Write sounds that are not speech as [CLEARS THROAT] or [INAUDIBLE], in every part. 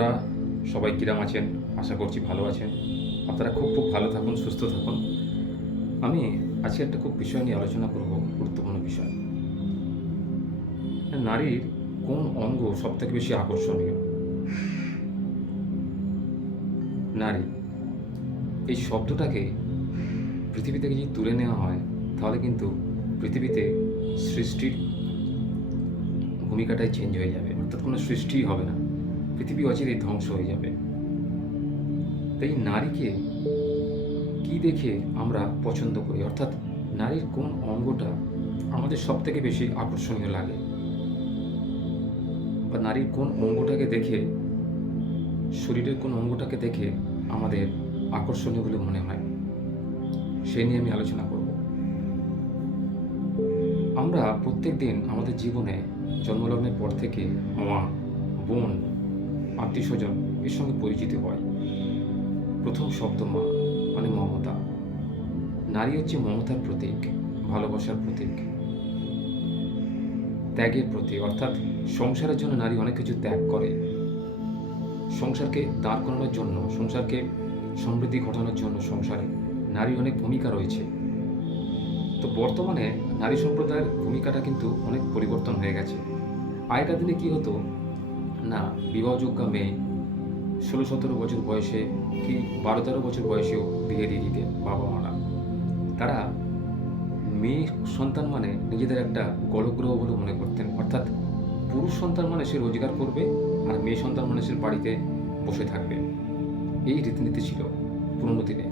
বন্ধুরা, সবাই কিরাম আছেন? আশা করছি ভালো আছেন। আপনারা খুব খুব ভালো থাকুন, সুস্থ থাকুন। আমি আজকে একটা খুব বিষয় নিয়ে আলোচনা করব, গুরুত্বপূর্ণ বিষয়। নারীর কোন অঙ্গ সব থেকে বেশি আকর্ষণীয়? নারী, এই শব্দটাকে পৃথিবী থেকে যদি তুলে নেওয়া হয়, তাহলে কিন্তু পৃথিবীতে সৃষ্টির ভূমিকাটাই চেঞ্জ হয়ে যাবে। অর্থাৎ কোনো সৃষ্টিই হবে না। পৃথিবী অচিরেই ধ্বংস হয়ে যাবে। তাই নারীকে কি দেখে আমরা পছন্দ করি? অর্থাৎ নারীর কোন অঙ্গটা আমাদের সব থেকে বেশি আকর্ষণীয় লাগে? বা নারীর কোন অঙ্গটাকে দেখে, শরীরের কোন অঙ্গটাকে দেখে আমাদের আকর্ষণীয় বলে মনে হয়? সে নিয়ে আমি আলোচনা করব। আমরা প্রত্যেক দিন আমাদের জীবনে জন্মলগ্নের পর থেকে মা, বোন আত্মীয় স্বজন এর সঙ্গে পরিচিত হয়। প্রথম শব্দ মা মানে মমতা। নারী হচ্ছে মমতার প্রতীক, ভালোবাসার প্রতীক। ত্যাগের প্রতীক, অর্থাৎ সংসারের জন্য নারী অনেক কিছু ত্যাগ করে। সংসারকে দাঁড় করানোর জন্য, সংসারকে সমৃদ্ধি ঘটানোর জন্য সংসারে নারীর অনেক ভূমিকা রয়েছে। তো বর্তমানে নারী সম্প্রদায়ের ভূমিকাটা কিন্তু অনেক পরিবর্তন হয়ে গেছে। আগেকার দিনে কি হতো না, বিবাহযোগ্য মেয়ে। ষোলো, সতেরো বছর বয়সে কি বারো, তেরো বছর বয়সেও বিয়ে দিয়ে দিতেন বাবা মারা। তারা মেয়ে সন্তান মানে নিজেদের একটা গলগ্রহ বলে মনে করতেন। অর্থাৎ পুরুষ সন্তান মানে সে রোজগার করবে আর মেয়ে সন্তান মানে সে বাড়িতে বসে থাকবে। এই রীতিনীতি ছিল পুরনো দিনে,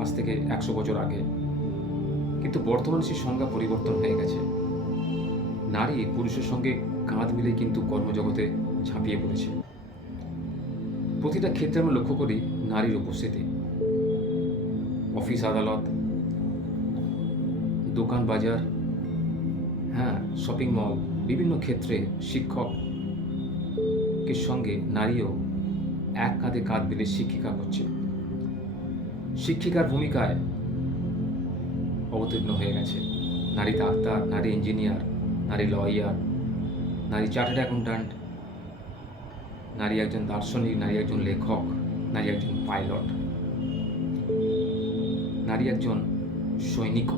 আজ থেকে একশো বছর আগে। কিন্তু বর্তমানে সেই সংজ্ঞা পরিবর্তন হয়ে গেছে। নারী পুরুষের সঙ্গে কাঁধ মিলে কিন্তু কর্মজগতে ঝাঁপিয়ে পড়েছে। প্রতিটা ক্ষেত্রে আমরা লক্ষ্য করি নারীর উপস্থিতি। অফিস আদালত, দোকান বাজার হ্যাঁ শপিং মল, বিভিন্ন ক্ষেত্রে শিক্ষকের সঙ্গে নারীও এক কাঁধে কাঁধ মিলে শিক্ষিকা করছে শিক্ষিকার ভূমিকায় অবতীর্ণ হয়ে গেছে। নারী ডাক্তার, নারী ইঞ্জিনিয়ার, নারী লয়ার, নারী চার্টার্ড অ্যাকাউন্ট্যান্ট নারী একজন দার্শনিক, নারী একজন লেখক, নারী একজন পাইলট। নারী একজন সৈনিক।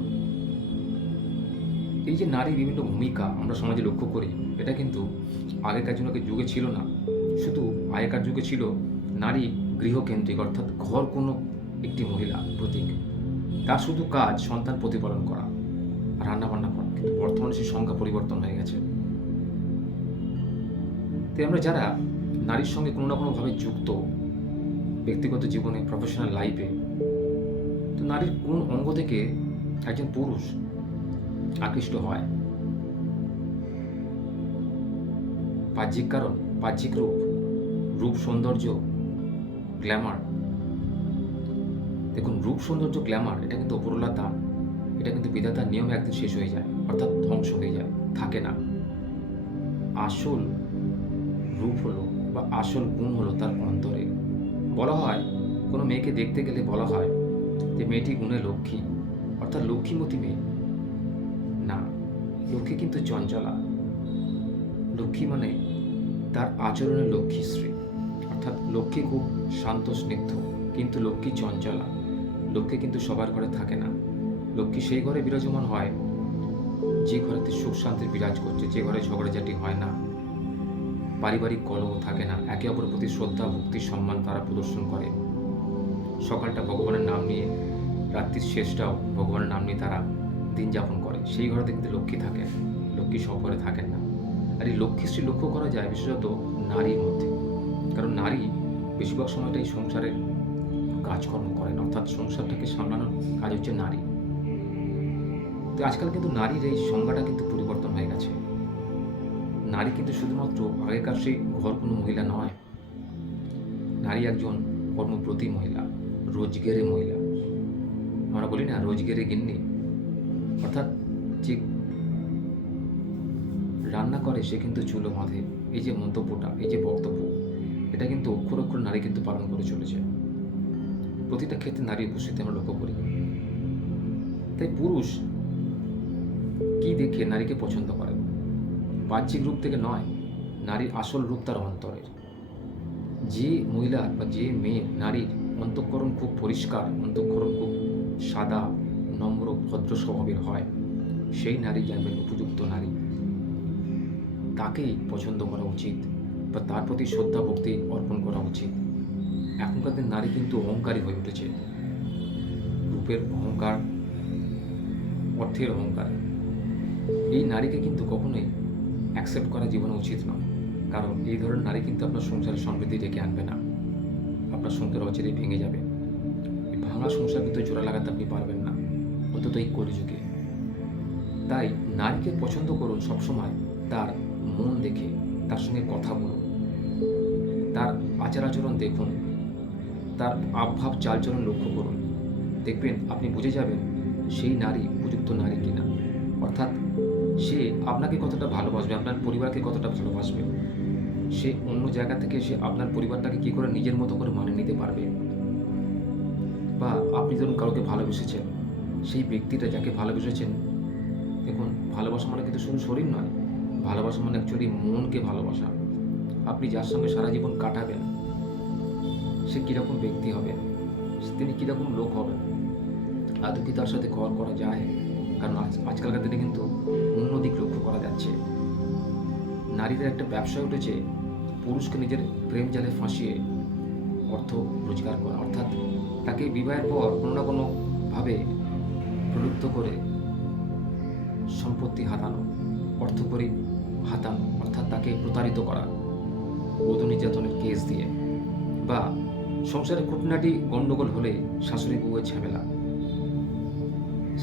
এই যে নারী বিভিন্ন ভূমিকা আমরা সমাজে লক্ষ্য করি, এটা কিন্তু আগেকার জনকে যুগে ছিল না। শুধু আগেকার যুগে ছিল নারী গৃহকেন্দ্রিক, অর্থাৎ ঘর কোনো একটি মহিলা প্রতীক। তার শুধু কাজ সন্তান প্রতিপালন করা রান্না বান্না করা, কিন্তু বর্তমানে সেই সংখ্যা পরিবর্তন হয়ে গেছে। তাই আমরা যারা নারীর সঙ্গে কোনো না কোনোভাবে যুক্ত ব্যক্তিগত জীবনে প্রফেশনাল লাইফে তো নারীর কোন অঙ্গ থেকে একজন পুরুষ আকৃষ্ট হয়? বাহ্যিক কারণ, বাহ্যিক রূপ রূপ সৌন্দর্য গ্ল্যামার দেখুন, রূপ সৌন্দর্য গ্ল্যামার এটা কিন্তু অপরলার দান এটা কিন্তু বিধাতার নিয়মে একদিন শেষ হয়ে যায়, অর্থাৎ ধ্বংস হয়ে যায়, থাকে না। আসল রূপ হলো বা আসল গুণ হলো তার অন্তরে। বলা হয়, কোনো মেয়েকে দেখতে গেলে বলা হয় যে মেয়েটি গুণে লক্ষ্মী, অর্থাৎ লক্ষ্মীমতী মেয়ে। না, লক্ষ্মী কিন্তু চঞ্চলা। লক্ষ্মী মানে তার আচরণের লক্ষ্মীশ্রী অর্থাৎ লক্ষ্মী খুব শান্ত, স্নিগ্ধ, কিন্তু লক্ষ্মী চঞ্চলা। লক্ষ্মী কিন্তু সবার ঘরে থাকে না। লক্ষ্মী সেই ঘরে বিরাজমান হয় যে ঘরেতে সুখ শান্তির বিরাজ করছে, যে ঘরে ঝগড়াঝাটি হয় না। পারিবারিক কলহ থাকে না। একে অপরের প্রতি শ্রদ্ধা, ভক্তি, সম্মান তারা প্রদর্শন করে। সকালটা ভগবানের নাম নিয়ে, রাত্রির শেষটাও ভগবানের নাম নিয়ে তারা দিন যাপন করে। সেই ঘরেতে কিন্তু লক্ষ্মী থাকেন লক্ষ্মী সব ঘরে থাকেন না। আর এই লক্ষ্মীশ্রী লক্ষ্য করা যায় বিশেষত নারীর মধ্যে। কারণ নারী বেশিরভাগ সময়টাই সংসারের কাজকর্ম করেন। অর্থাৎ সংসারটাকে সামলানোর কাজ হচ্ছে নারী। তো আজকাল কিন্তু নারীর এই সংজ্ঞাটা কিন্তু পরিবর্তন হয়ে গেছে। নারী কিন্তু শুধুমাত্র আগেকার সেই ঘর কোনো মহিলা নয়। নারী একজন কর্মপ্রতি মহিলা, রোজগেরে মহিলা। আমরা বলি না রোজগেরে গিন্নি। অর্থাৎ যে রান্না করে সে কিন্তু চুলো বাঁধে। এই যে মন্তব্যটা, এই যে বক্তব্য, এটা কিন্তু অক্ষর অক্ষর নারী কিন্তু পালন করে চলেছে। প্রতিটা ক্ষেত্রে নারী উপস্থিতি আমরা লক্ষ্য করি। তাই পুরুষ কি দেখে নারীকে পছন্দ করে? বাহ্যিক রূপ থেকে নয়, নারীর আসল রূপ তার অন্তরের। যে মহিলা বা যে মেয়ে নারীর অন্তঃকরণ খুব পরিষ্কার, অন্তঃকরণ খুব সাদা, নম্র, ভদ্র স্বভাবের হয়, সেই নারী জানবেন উপযুক্ত নারী। তাকেই পছন্দ করা উচিত বা তার প্রতি শ্রদ্ধা, ভক্তি অর্পণ করা উচিত। এখনকার দিন নারী কিন্তু অহংকারী হয়ে উঠেছে। রূপের অহংকার, অর্থের অহংকার। এই নারীকে কিন্তু কখনোই অ্যাকসেপ্ট করা জীবনে উচিত নয়। কারণ এই ধরনের নারী কিন্তু আপনার সংসারের সমৃদ্ধি ডেকে আনবে না। আপনার সংসার অচিরেই ভেঙে যাবে। ভাঙা সংসার কিন্তু জোড়া লাগাতে আপনি পারবেন না, অন্তত এই কলিযুগে। তাই নারীকে পছন্দ করুন সবসময়, তার মন দেখে, তার সঙ্গে কথা বলুন, তার আচার আচরণ দেখুন, তার আবভাব চালচলন লক্ষ্য করুন। দেখবেন আপনি বুঝে যাবেন সেই নারী উপযুক্ত নারী কিনা। অর্থাৎ সে আপনাকে কতটা ভালোবাসবে, আপনার পরিবারকে কতটা ভালোবাসবে? সে অন্য জায়গা থেকে সে আপনার পরিবারটাকে কী করে নিজের মতো করে মানে নিতে পারবে? বা আপনি ধরুন কাউকে ভালোবেসেছেন, সেই ব্যক্তিটা যাকে ভালোবেসেছেন, দেখুন ভালোবাসা মানে কিন্তু শুধু শরীর নয়, ভালোবাসা মানে অ্যাকচুয়ালি মনকে ভালোবাসা। আপনি যার সঙ্গে সারা জীবন কাটাবেন, সে কীরকম ব্যক্তি হবে তিনি কীরকম লোক হবেন, আদৌ কি তার সাথে কর করা যায়? কারণ আজ আজকালকার দিনে কিন্তু অন্য দিক লক্ষ্য করা যাচ্ছে। নারীদের একটা ব্যবসা উঠেছে, পুরুষকে নিজের প্রেম জালে ফাঁসিয়ে অর্থ রোজগার করা। অর্থাৎ তাকে বিবাহের পর কোনো না কোনোভাবে প্রলুব্ধ করে সম্পত্তি হাতানো, অর্থ করি হাতানো, অর্থাৎ তাকে প্রতারিত করা, বধূ নির্যাতনের কেস দিয়ে। বা সংসারে খুঁটিনাটি গণ্ডগোল হলে শাশুড়ি বউয়ের ঝামেলা।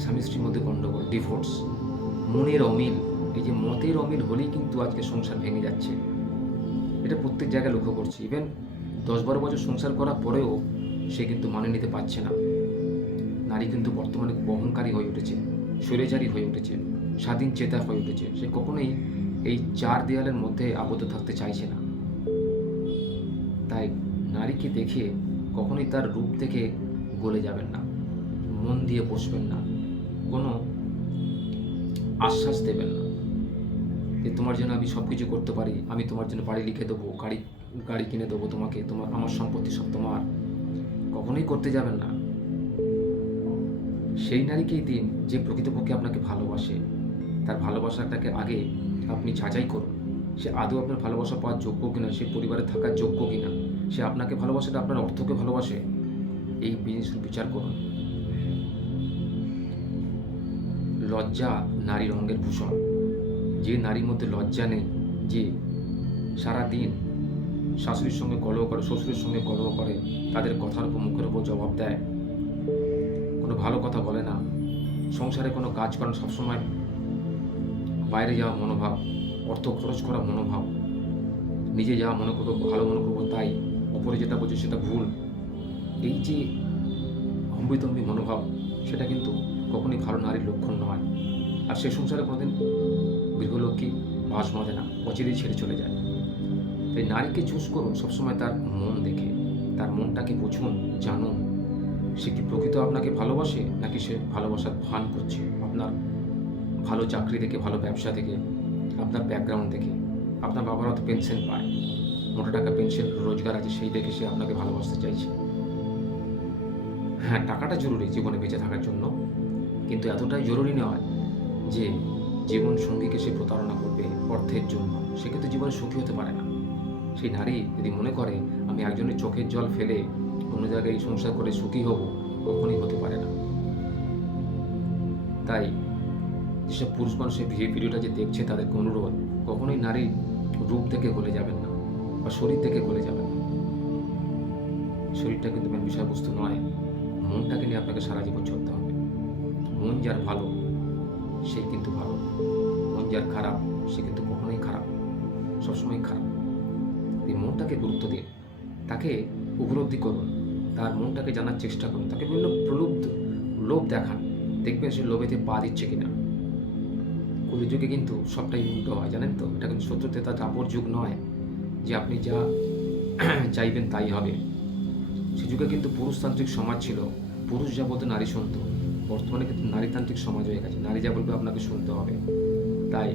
স্বামী স্ত্রীর মধ্যে গণ্ডগোল ডিভোর্স মনের অমিল, এই যে মতের অমিল হলেই কিন্তু আজকে সংসার ভেঙে যাচ্ছে। এটা প্রত্যেক জায়গায় লক্ষ্য করছি। ইভেন দশ বারো বছর সংসার করার পরেও সে কিন্তু মানে নিতে পারছে না। নারী কিন্তু বর্তমানে খুব অহংকারী হয়ে উঠেছে, স্বৈরাচারী হয়ে উঠেছে, স্বাধীন চেতা হয়ে উঠেছে। সে কখনোই এই চার দেয়ালের মধ্যে আবদ্ধ থাকতে চাইছে না। তাই নারীকে দেখে কখনোই তার রূপ থেকে গলে যাবেন না, মন দিয়ে বসবেন না। কোনো আশ্বাস দেবেন না যে তোমার জন্য আমি সব কিছু করতে পারি, আমি তোমার জন্য বাড়ি লিখে দেবো, গাড়ি গাড়ি কিনে দেবো তোমাকে, তোমার, আমার সম্পত্তি সব তোমার। কখনোই করতে যাবেন না। সেই নারীকেই দিন যে প্রকৃতপক্ষে আপনাকে ভালোবাসে, তার ভালোবাসাটাকে আগে আপনি যাচাই করুন। সে আদৌ আপনার ভালোবাসা পাওয়ার যোগ্য কিনা, সে পরিবারে থাকার যোগ্য কিনা, সে আপনাকে ভালোবাসে না, আপনার অর্থকে ভালোবাসে, এই জিনিসগুলো বিচার করুন। লজ্জা নারীর অঙ্গের ভূষণ। যে নারীর মধ্যে লজ্জা নেই, যে সারা দিন শাশুড়ির সঙ্গে কলহ করে, শ্বশুরের সঙ্গে কলহ করে, তাদের কথার উপর মুখের উপর জবাব দেয়। কোনো ভালো কথা বলে না। সংসারে কোনো কাজ করেন সবসময় বাইরে যাওয়া মনোভাব, অর্থ খরচ করা মনোভাব। নিজে যাওয়া মনে করব, ভালো মনে করব, তাই। অপরে যেটা বলছে সেটা ভুল। এই যে হম্বিতম্বি মনোভাব, সেটা কিন্তু কখনই ভালো নারীর লক্ষণ নয়। আর সে সংসারে কোনোদিন গৃহলক্ষ্মী বাস বাঁধে না, অচিরেই ছেড়ে চলে যায়। তাই নারীকে চুজ করুন, সবসময় তার মন দেখে। তার মনটাকে বুঝুন, জানুন, সে কি প্রকৃত আপনাকে ভালোবাসে, নাকি সে ভালোবাসার ভান করছে? আপনার ভালো চাকরি থেকে ভালো ব্যবসা থেকে আপনার ব্যাকগ্রাউন্ড থেকে আপনার বাবার হয়তো পেনশন পায়। মোটা টাকা পেনশন রোজগার আছে, সেই দেখে সে আপনাকে ভালোবাসতে চাইছে। হ্যাঁ টাকাটা জরুরি জীবনে বেঁচে থাকার জন্য। কিন্তু এতটাই জরুরি নয় যে জীবন সঙ্গীকে সে প্রতারণা করবে অর্থের জন্য। সে কিন্তু জীবনে সুখী হতে পারে না। সেই নারী যদি মনে করে, আমি একজনের চোখের জল ফেলে অন্য জায়গায় সংসার করে সুখী হব, কখনই হতে পারে না। তাই যেসব পুরুষ মানুষের ভিড় ভিডিওটা যে দেখছে তাদেরকে অনুরোধ, কখনোই নারীর রূপ থেকে গলে যাবেন না বা শরীর থেকে গলে যাবেন না। শরীরটা কিন্তু বিষয়বস্তু নয়, মনটাকে নিয়ে আপনাকে সারা জীবন চলতে হবে। মন যার ভালো, সে কিন্তু ভালো। মন যার খারাপ, সে কিন্তু কখনোই খারাপ সবসময় খারাপ। এই মনটাকে গুরুত্ব দিন, তাকে উপলব্ধি করুন, তার মনটাকে জানার চেষ্টা করুন, তাকে বিভিন্ন প্রলুব্ধ লোভ দেখান, দেখবেন সে লোভেতে পা দিচ্ছে কিনা। কলিযুগে কিন্তু সবটাই উল্টো হয়, জানেন তো? এটা কিন্তু শত্রুতে তার দাপর যুগ নয়, যে আপনি যা [CLEARS THROAT] চাইবেন তাই হবে। সে যুগে কিন্তু পুরুষতান্ত্রিক সমাজ ছিল, পুরুষ যা বলতো নারী শুনত বর্তমানে কিন্তু নারীতান্ত্রিক সমাজ হয়ে গেছে। নারী যা বলবে আপনাকে শুনতে হবে। তাই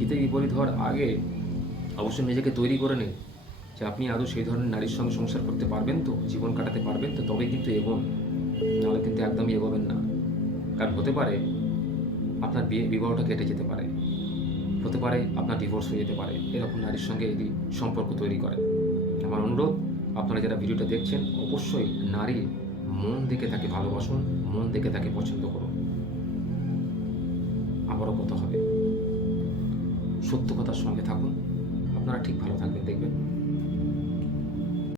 হিতে বিপরীত হওয়ার আগে অবশ্যই নিজেকে তৈরি করে নিন যে আপনি আদৌ সেই ধরনের নারীর সঙ্গে সংসার করতে পারবেন তো, জীবন কাটাতে পারবেন তো, তবেই কিন্তু এগোন। নাহলে কিন্তু একদমই এগোবেন না। কারণ হতে পারে আপনার বিয়ে, বিবাহটা কেটে যেতে পারে। হতে পারে আপনার ডিভোর্স হয়ে যেতে পারে। এরকম নারীর সঙ্গে যদি সম্পর্ক তৈরি করে আমার অনুরোধ, আপনারা যারা ভিডিওটা দেখছেন, অবশ্যই নারী মন দেখে তাকে ভালোবাসুন, মন দেখে তাকে পছন্দ করুন। আবারও কথা হবে। সত্য কথার সঙ্গে থাকুন। আপনারা ঠিক ভালো থাকবেন, দেখবেন।